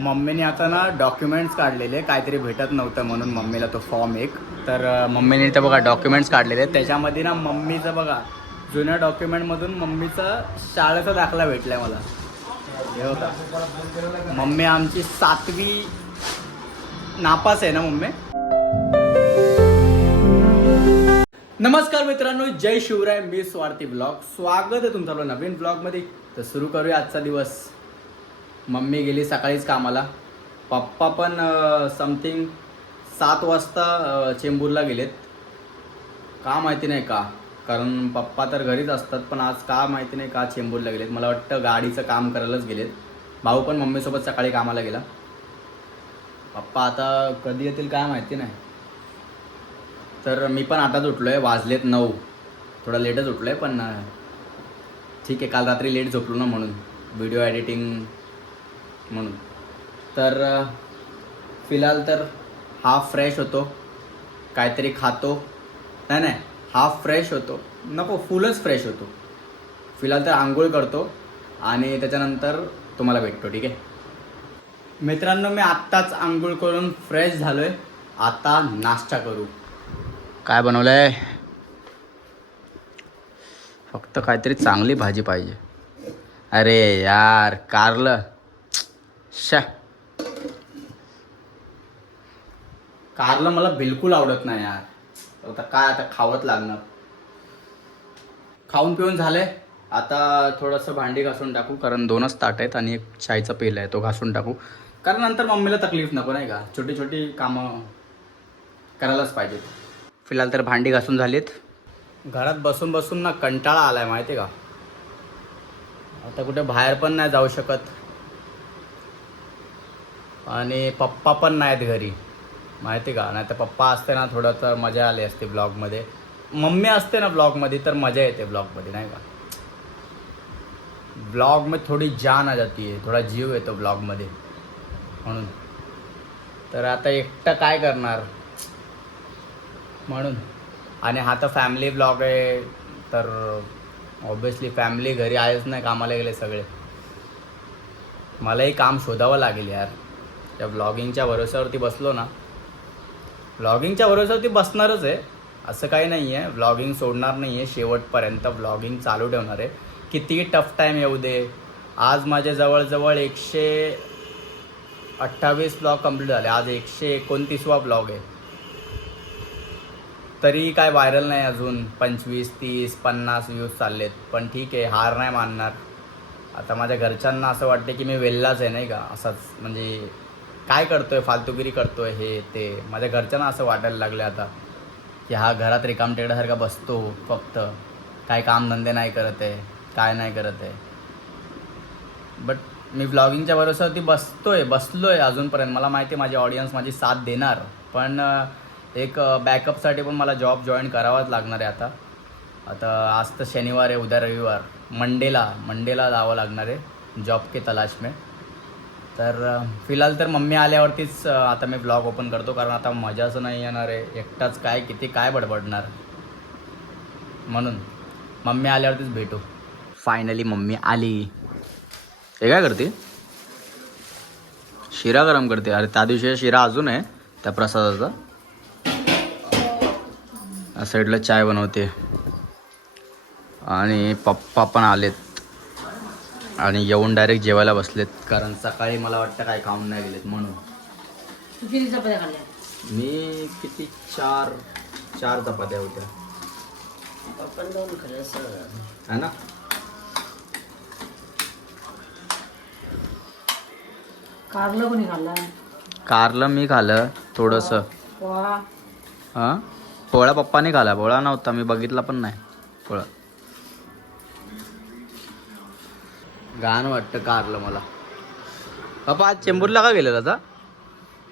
मम्मीने आता ना डॉक्युमेंट्स काढलेले, काहीतरी भेटत नव्हतं म्हणून मम्मीला तो फॉर्म एक. तर मम्मीने इथं बघा डॉक्युमेंट्स काढलेले. त्याच्यामध्ये ना मम्मीचं बघा जुन्या डॉक्युमेंटमधून मम्मीचा शाळेचा दाखला भेटलाय मला. हे होता मम्मी आमची 7वी नापास आहे ना मम्मी. नमस्कार मित्रांनो, जय शिवराय. मी स्वार्थी ब्लॉग. स्वागत आहे तुमचं नवीन ब्लॉगमध्ये. तर सुरू करूया आजचा दिवस. मम्मी गेली सकाळीच कामाला. पप्पा पण समथिंग 7 वाजता चेंबूरला गेलेत. का माहिती नाही का, कारण पप्पा तर घरीच असतात, पण आज का माहिती नाही का चेंबूरला गेलेत. मला वाटतं गाडीचं काम करायलाच गेलेत. भाऊ पण मम्मीसोबत सकाळी कामाला गेला. पप्पा आता कधी येतील काय माहिती नाही. तर मी पण आताच उठलो आहे, वाजलेत 9. थोडा लेटच उठलो आहे, पण ठीक आहे. काल रात्री लेट झोपलो ना म्हणून, व्हिडिओ एडिटिंग म्हणून. तर फिलहाल तर हाफ फ्रेश होतो, काहीतरी खातो. नाही हाफ फ्रेश होतो नको, फुलच फ्रेश होतो. फिलहाल तर आंघोळ करतो आणि त्याच्यानंतर तुम्हाला भेटतो, ठीक आहे मित्रांनो. मी आत्ताच आंघोळ करून फ्रेश झालो आहे. आता नाश्ता करू. काय बनवलं आहे? फक्त काहीतरी चांगली भाजी पाहिजे. अरे यार, कारलं. कारलं मला बिलकुल आवडत नाही यार. आता काय, आता खावंच लागणार. खाऊन पिऊन झाले. आता थोडंसं भांडी घासून टाकू, कारण 2च ताट आहेत आणि एक चायचा पेला आहे, तो घासून टाकू. कारण नंतर मम्मीला तकलीफ नको, नाही का. छोटी छोटी कामं करायलाच पाहिजेत. फिलहाल तर भांडी घासून झालीत. घरात बसून बसून ना कंटाळा आलाय, माहिती का. आता कुठे बाहेर पण नाही जाऊ शकत आणि पप्पा पण नाहीत घरी, माहिती का. नाही तर पप्पा असते ना थोडं तर मजा आली असते ब्लॉगमध्ये. मम्मी असते ना ब्लॉगमध्ये तर मजा येते ब्लॉगमध्ये, नाही का. ब्लॉगमध्ये थोडी जान आ जाती आहे, थोडा जीव येतो ब्लॉगमध्ये म्हणून. तर आता एकटं काय करणार म्हणून. आणि हा तर फॅमिली ब्लॉग आहे, तर ऑब्विसली फॅमिली घरी आहेच नाही, कामाला गेले सगळे. मलाही काम शोधावं लागेल यार. त्या ब्लॉगिंगच्या भरोश्यावरती बसलो ना, ब्लॉगिंगच्या भरोश्यावरती बसणारच आहे, असं काही नाही आहे. ब्लॉगिंग सोडणार नाही आहे, शेवटपर्यंत ब्लॉगिंग चालू ठेवणार आहे. कितीही टफ टाईम येऊ दे. आज माझे जवळजवळ 128 ब्लॉग कंप्लीट झाले. आज 129वा ब्लॉग आहे. तरी काय व्हायरल नाही अजून. 25, 30, 50 व्ह्यूज चाललेत. पण ठीक आहे, हार नाही मानणार. आता माझ्या घरच्यांना असं वाटते की मी वेल्लाच आहे, नाही का. असंच म्हणजे काय करतोय, फालतूगिरी करतोय, हे ते. माझ्या घरच्यांना असं वाटायला लागलं आता की हा घरात रिकामटेकड्यासारखा बसतो, फक्त काय कामधंदे नाही करत आहे, काय नाही करत आहे. बट मी ब्लॉगिंगच्या भरोश्यावरती बसलो आहे अजूनपर्यंत. मला माहिती आहे माझी ऑडियन्स माझी साथ देणार, पण एक बॅकअपसाठी पण मला जॉब जॉईन करावाच लागणार आहे. आता आज तर शनिवार आहे, उद्या रविवार. मंडेला जावं लागणार आहे जॉब के तलाश में. तर फिलहाल तर मम्मी आल्यावरतीच आता मी ब्लॉग ओपन करतो, कारण आता मजाच नाही येणार आहे. एकटाच काय बडबडणार, म्हणून मम्मी आल्यावरतीच भेटू. फायनली मम्मी आली. हे काय करते? शिरा गरम करते. अरे त्या दिवशी शिरा अजून आहे त्या प्रसादाचा. या साईडला चाय बनवते. आणि पप्पा पण आलेत आणि येऊन डायरेक्ट जेवायला बसलेत, कारण सकाळी मला वाटतं काय खाऊन नाही गेलेत म्हणून. किती चपात्या खाल्ल्या? मी किती 4 चपात्या होत्या. आपण 2 खाल्ल्या है ना. कारलं कोणी खाल्ला? कारलं मी खाल्लं थोडंसं. पोळा हां, पोळा पप्पाने खाला. पोळा नव्हता, मी बघितला पण नाही पोळा. घाण वाटतं कारलं मला. पप्पा आज चेंबूरला का गेलेला आता?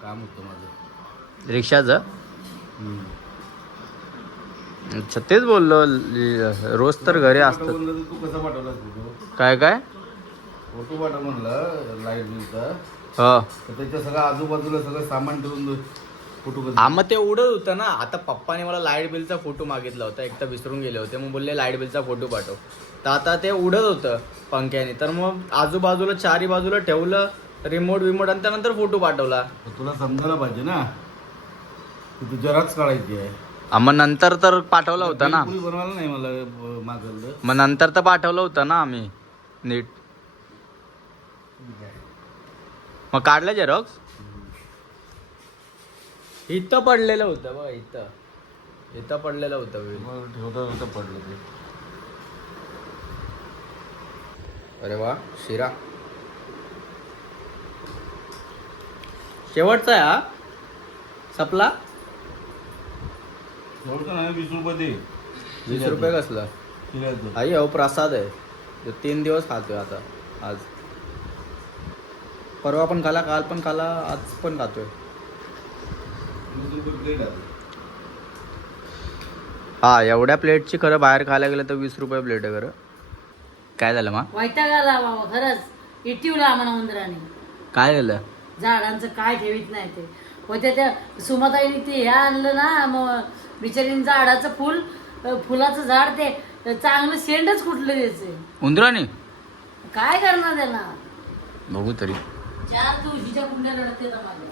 काम होतं माझं रिक्षाचं. अच्छा, तेच बोललो. रोज तर घरी असतात. तू कसं पाठवलास फोटो? काय फोटो पाठव म्हणलं लाईट बिलचा. हो, तर त्याच्या सगळं आजूबाजूला सगळं सामान ठेवून फोटो कसं? हा, मग ते उडत होतं ना. आता पप्पाने मला लाईट बिलचा फोटो मागितला होता, एक तर विसरून गेले होते. मग बोलले लाईट बिलचा फोटो पाठव. तर आता ते उडत होतं पंख्याने. तर मग आजूबाजूला 4ही बाजूला ठेवलं, रिमोट विमोट आणि त्यानंतर फोटो पाठवला. तर तुला समजायला पाहिजे ना की तू जराच काढायची आहे. मग नंतर तर पाठवला होता ना. पुरी बनवायला नाही मला मागवलं. मग नंतर तर पाठवलं होतं ना आम्ही नीट. मग काढलं झेरॉक्स. इथं पडलेलं होतं बघ, इथं पडलेलं होतं वेळ. मग ठेवता पडलं ते. अरे वा, शिरा शेवटचा आहे हा. सपला. ठेवतो ना 20 रुपये दे. 20 रुपये कसलं. शिऱ्याचं. आई अहो प्रसाद आहे. तो 3 दिवस खातोय आता. आज परवा पण खाला, काल पण खाला, आज पण खातोय. 20 रुपये प्लेट आहे. हा एवढ्या प्लेटची खरं बाहेर खायला गेलं तर 20 रुपये प्लेट आहे खरं. काय झालं मग. वैताग आला बाबा खरंच. इटिवला आम्हाला उंदराने. काय झालं. झाडांचं काय ठेवीत नाही ते. होत्या त्या सुमाताईने ते हे आणलं ना, मग बिचारीने झाडाचं फुलाचं झाड ते चांगलं शेंडच कुठलं द्यायचे. उंदराने काय करणार त्याला. बघू तरी. 4 तुळशीच्या कुंड्या रडते माझ्या.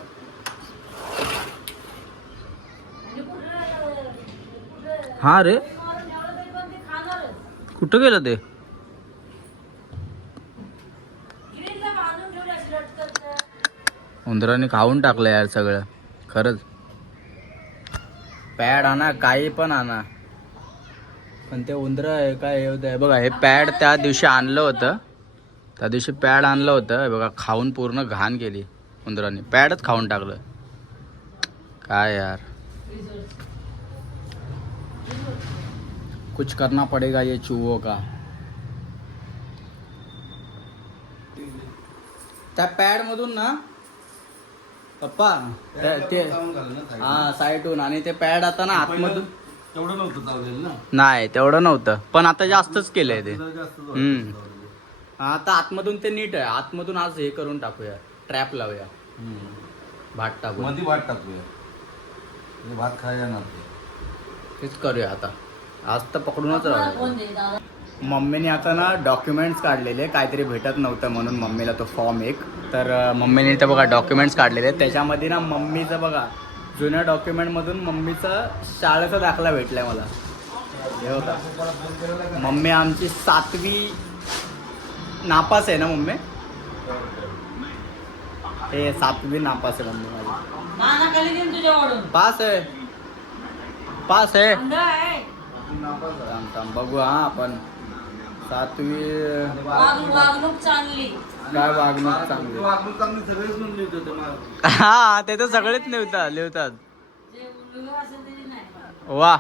हा रे, कुठं गेलं ते. उंदराने खाऊन टाकलं यार सगळं खरंच. पॅड आणा, काही पण आणा, पण ते उंदर आहे काय हे होतं. बघा हे पॅड त्या दिवशी आणलं होतं, त्या दिवशी पॅड आणलं होतं. हे बघा खाऊन पूर्ण घाण केली उंदराने. पॅडच खाऊन टाकलं. काय यार, कुछ करना पडेगा ये चूहों का. त्या पॅड मधून ना पप्पा ते हा साईडून, आणि ते पॅड आता ना आतमधून. तेवढं नव्हतं चाललेलं ना. नाही तेवढं नव्हतं, पण आता जास्तच केलंय ते. जरा जास्त आता आतमधून ते नीट आहे. आतमधून आज हे करून टाकूया, ट्रॅप लावूया, भात टाकू. मध्ये भात टाकूया. म्हणजे भात खायला ना तेच करूया आता. आज तर पकडूनच राहू. मम्मीने आता ना डॉक्युमेंट्स काढलेले, काहीतरी भेटत नव्हतं म्हणून मम्मीला तो फॉर्म एक. तर मम्मीने तर बघा डॉक्युमेंट्स काढलेले. त्याच्यामध्ये ना मम्मीचं बघा जुन्या डॉक्युमेंटमधून मम्मीचा शाळेचा दाखला भेटलाय मला. हे होता. मम्मी आमची 7वी नापास आहे ना मम्मी. हे 7वी नापास आहे मम्मी माझी. पास आहे, पास आहे. बघू हा आपण. 7वी वागणूक चांगली. काय वागणूक चांगली. वागणूक चांगली सगळेच म्हणून लिहित होते मला. हा ते तर सगळेच लिहितात. जे मुलगा असेल त्याची नाही. वा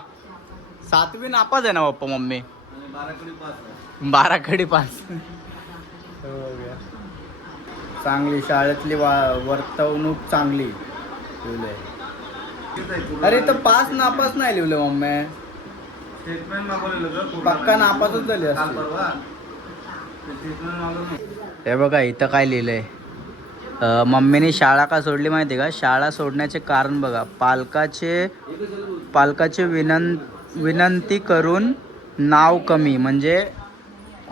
7वी नापास आहे ना पप्पा मम्मी. आणि 12कडे पास आहे. 12कडे पास. चांगली शाळेतली वर्तवणूक चांगली लिहिलंय. अरे तर पास नापास नाही लिहिलं मम्मी. स्टेटमेंट मागवलेलं का पूर्ण? पक्का नापासच झाली काल असते. परवा ते स्टेटमेंट मागवलं. हे बघा इथं काय लिहिलंय. मम्मीने शाळा का सोडली माहिती आहे का. शाळा सोडण्याचे कारण बघा, पालकाचे विनंती करून नाव कमी. म्हणजे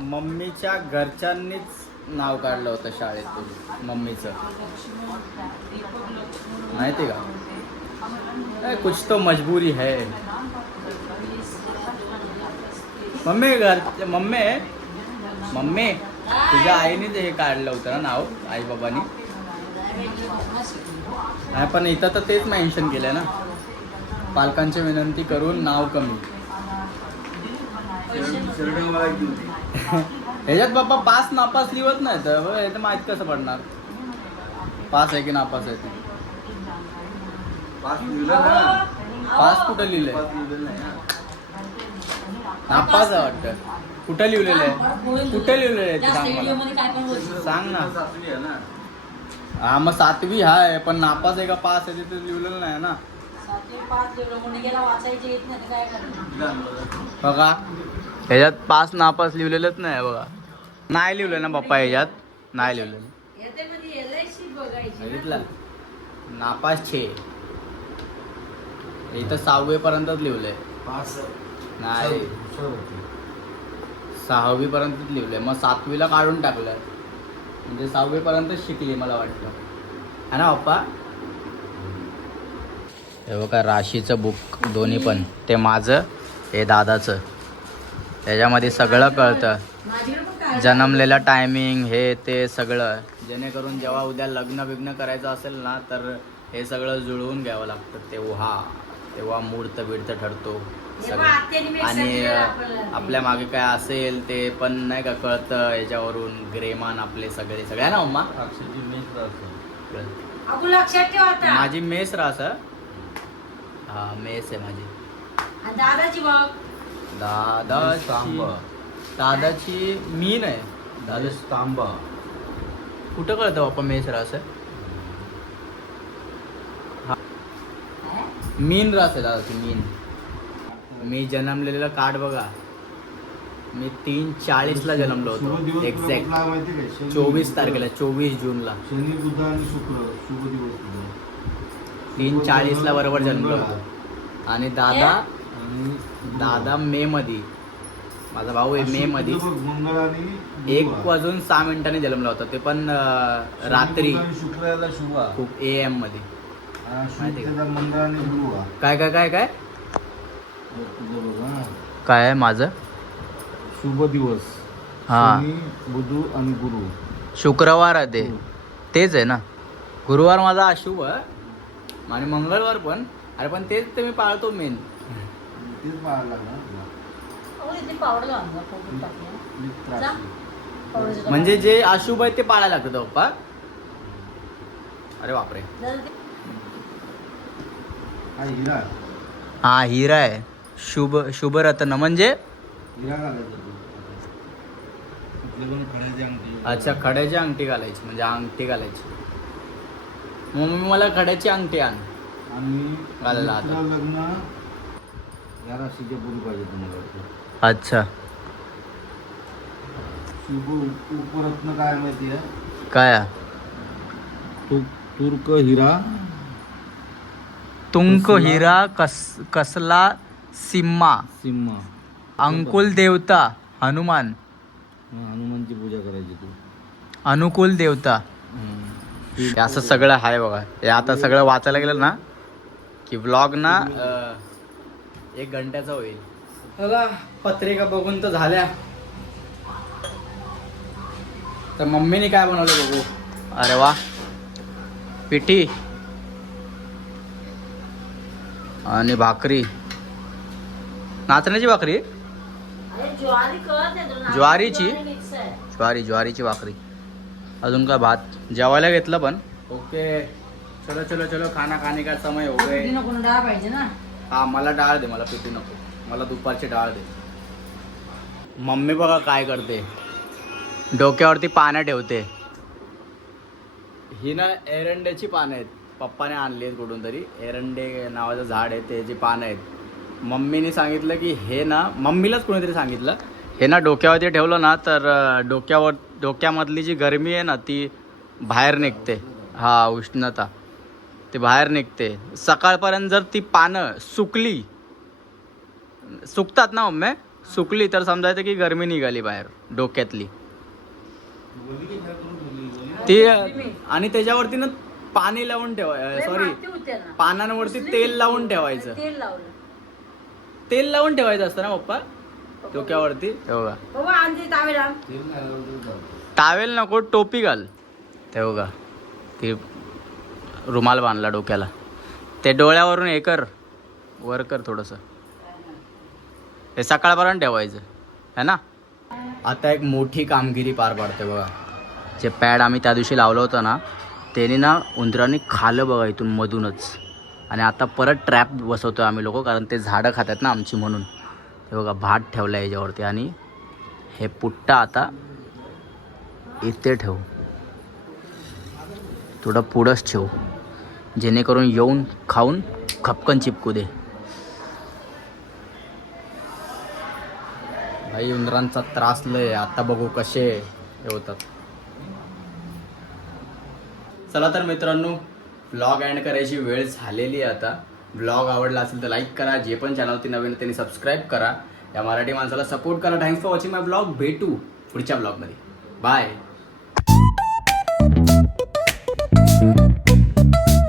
मम्मीच्या घरच्यांनीच नाव काढलं होतं शाळेतून मम्मीचं, माहिती का. कुछ तो मजबुरी है. मम्मी तुझ्या आईने हे काढलं होतं ना नाव, आई बाबांनी. नाही पण इथं तर तेच मेन्शन केलंय ना, पालकांची विनंती करून नाव कमी. ह्याच्यात बाप्पा पास नापास लिहत नाही तर हे तर माहित कसं पडणार पास आहे की नापास आहे ते. पास लिहिलं ना. पास कुठं लिहिलंय. पास लिहिलं नाही ना. नापास आहे वाटतं. कुठं लिहिलेलं आहे, कुठं लिहिलेलं आहे ते सांग मला. सांग ना. 7वी आहे ना. हा मग 7वी आहे, पण नापास आहे का पास आहे ते लिहिलेलं नाही ना. बघा ह्याच्यात पास नापास लिहिलेलंच नाही बघा. नाही लिहिलं ना पप्पा ह्याच्यात, नाही लिहिलेलं. बघितलं नापास छे. इथं 6वी पर्यंतच लिहिलंय. पास नाही 6वी पर्यंतच लिहिलंय. मग 7वीला काढून टाकलं. म्हणजे 6वी पर्यंत शिकली मला वाटतं, है ना पप्पा? हे बघा राशीचं बुक दोन्ही पण, ते माझं हे दादाचं. त्याच्यामध्ये सगळं कळतं, माझ्याकडे पण काय जन्मलेलं टायमिंग हे ते सगळं, जेणेकरून जेव्हा उद्या लग्न बिग्न करायचं असेल ना तर हे सगळं जुळवून घ्यावं लागतं. तेव्हा मुहूर्त बिर्त ठरतो हे सगळं. बघ, आत्याने mix आणि केलेलं आपल्याला. आपल्या मागे काय असेल ते पण नाही का कळतं याच्यावरून. ग्रेमान आपले सगळे सगळ्या ना अम्मा. अक्षरची मेस राहतं. अगो लक्षात ठेव आता. माझी मेस रास, हा मेस आहे माझी. आणि दादाची बघ. दादाची मीन आहे. दादा तांबा. कुठं कळतं बाप्पा मेस रास? मीन रास आहे दादाची, मीन. मी जन्मलेलं कार्ड बघा, मी 3:40 जन्मलो होतो एक्झॅक्ट. 24 तारखेला, 24 जूनला शनी बुध आणि शुक्र शुभ दिवस तुझा. 3:40 बरोबर जन्मलो होतो. आणि दादा मे मध्ये, माझा भाऊ आहे मे मध्ये मंगळ आणि 1:06 जन्मला होता. ते पण रात्री शुक्राला शुभ खूप AM मध्ये. मंगळ आणि गुरु. काय काय काय काय तुझं बघा काय आहे माझं? शुभ दिवस. हा. शनी बुध आणि गुरु. शुक्रवार आहे ते, तेच आहे ना. गुरुवार माझा अशुभ आणि मंगळवार पण. अरे पण तेच ते मी पाळतो मेन. तेच पाहायला लागणार. अहो, इथे पावडर घालून जा, फोटो टाकूया. जा. पावडरचं म्हणजे जे अशुभ आहे ते पाळायला लागतं पप्पा. अरे बापरे. जरा ते- हा हिरा. हा हिरा आहे. शुभ रत्न म्हणजे हिरा घालायचा तू. आपल्याला खड्याची अंगठी. अच्छा, खड्याची अंगठी घालायची म्हणजे अंगठी घालायची. मम्मी मला खड्याची अंगठी आण. आणि घालायला आता. तुला लग्न या राशीच्या पुढे पाहिजे तुम्हाला. अच्छा, शुभ उपरत्न काय माहिती आहे? काय आहे? तुर्क हिरा. तुंक हिरा कसला सिम्मा. सिम्हा. अंकुल देवता हनुमान. हनुमानची पूजा करायची तू. अनुकूल देवता. हे असं सगळं आहे बघा. हे आता सगळं वाचायला गेलं ना की ब्लॉग ना 1 घंट्याचा होईल. चला, पत्रिका बघून तर झाल्या. तर मम्मीने काय बनवलं बघू. अरे वा, पिठी आणि भाकरी. नाचण्याची भाकरी, अरे ज्वारी कळत नाही तुला. ज्वारीची? ज्वारी mix आहे. ज्वारीची भाकरी. अजून काय भात. जेवायला घेतलं पण. ओके, चलो चलो चलो, खाना खाने का समय हो गए. पिठी नको ना, डाळ पाहिजे ना. हा, मला डाळ दे, मला पिठी नको. मला दुपारची डाळ दे. मम्मी बघा काय करते, डोक्यावरती पानं ठेवते. ही ना एरंड्याची पानं आहेत, पप्पाने आणली आहेत कुठून तरी. एरंडे नावाचं झाड आहे, त्याची पानं आहेत. मम्मीने सांगितलं की हे ना, मम्मीलाच कोणीतरी सांगितलं, हे ना डोक्यावरती ठेवलं ना तर डोक्यामधली जी गरमी आहे ना ती बाहेर निघते. हा, उष्णता ती बाहेर निघते. सकाळपर्यंत जर ती पानं सुकतात ना मम्मी, सुकली तर समजायचं की गरमी निघाली बाहेर डोक्यातली ती. आणि त्याच्यावरती ना पाणी लावून सॉरी, माती होते ना. पानांवरती तेल लावून ठेवायचं. तेल लावलं. तेल लावून ठेवायचं असतं ना पप्पा डोक्यावरती. बघा, बाबा आणते तावेल आण. टावेल नको, टोपी घाल. ते बघा, ती रुमाल बांधला डोक्याला. ते डोळ्यावरून हे कर, वर कर थोडंसं. हे सकाळपर्यंत ठेवायचं है ना. आता एक मोठी कामगिरी पार पाडते बघा. जे पॅड आम्ही त्या दिवशी लावलं होतं ना, त्याने ना उंदरांनी खाल्लं बघा इथून मधूनच. आणि आता परत ट्रॅप बसवतो आम्ही लोक, कारण ते झाडं खातात ना आमची म्हणून. हे बघा, भात ठेवला आहे याच्यावरती. आणि हे पुट्टा आता इथे ठेवू, थोडं पुढंच ठेवू, जेणेकरून येऊन खाऊन खपकन चिपकू दे. भाई उंदरांचा त्रास लय. आता बघू कसे हे होतात. चला तर मित्रांनो, ब्लॉग एंड करायची वेळ झालेली आहे आता. ब्लॉग आवडला असेल तर लाईक करा. जे पण चॅनलवरती नवीन त्यांनी सबस्क्राईब करा. या मराठी माणसाला सपोर्ट करा. Thanks for watching my blog. भेटू पुढच्या ब्लॉगमध्ये. बाय.